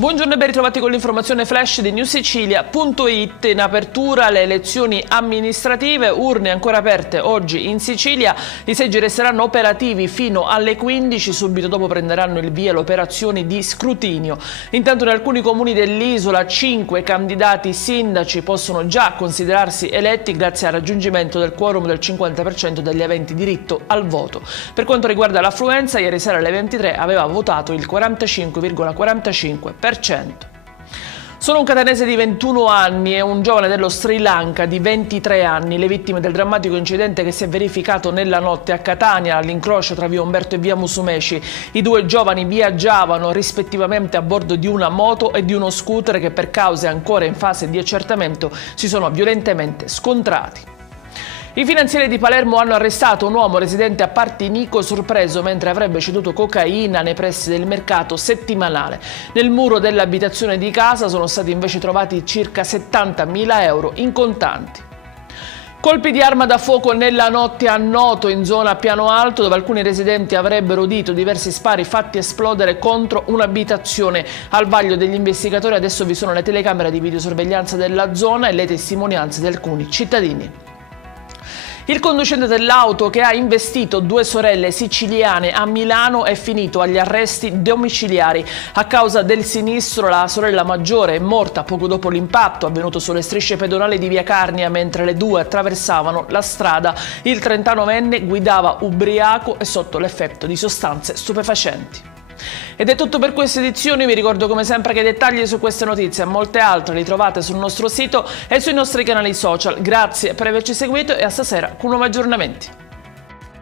Buongiorno e ben ritrovati con l'informazione flash di newsicilia.it. In apertura le elezioni amministrative, urne ancora aperte oggi in Sicilia. I seggi resteranno operativi fino alle 15, subito dopo prenderanno il via le operazioni di scrutinio. Intanto in alcuni comuni dell'isola 5 candidati sindaci possono già considerarsi eletti grazie al raggiungimento del quorum del 50% degli aventi diritto al voto. Per quanto riguarda l'affluenza, ieri sera alle 23 aveva votato il 45,45%. Sono un catanese di 21 anni e un giovane dello Sri Lanka di 23 anni, le vittime del drammatico incidente che si è verificato nella notte a Catania, all'incrocio tra via Umberto e via Musumeci. I due giovani viaggiavano rispettivamente a bordo di una moto e di uno scooter che per cause ancora in fase di accertamento si sono violentemente scontrati. I finanzieri di Palermo hanno arrestato un uomo residente a Partinico sorpreso mentre avrebbe ceduto cocaina nei pressi del mercato settimanale. Nel muro dell'abitazione di casa sono stati invece trovati circa 70.000 euro in contanti. Colpi di arma da fuoco nella notte a Noto, in zona Piano Alto, dove alcuni residenti avrebbero udito diversi spari fatti esplodere contro un'abitazione. Al vaglio degli investigatori adesso vi sono le telecamere di videosorveglianza della zona e le testimonianze di alcuni cittadini. Il conducente dell'auto che ha investito due sorelle siciliane a Milano è finito agli arresti domiciliari. A causa del sinistro la sorella maggiore è morta poco dopo l'impatto avvenuto sulle strisce pedonali di via Carnia mentre le due attraversavano la strada. Il 39enne guidava ubriaco e sotto l'effetto di sostanze stupefacenti. Ed è tutto per questa edizione, vi ricordo come sempre che i dettagli su queste notizie e molte altre li trovate sul nostro sito e sui nostri canali social. Grazie per averci seguito e a stasera con nuovi aggiornamenti.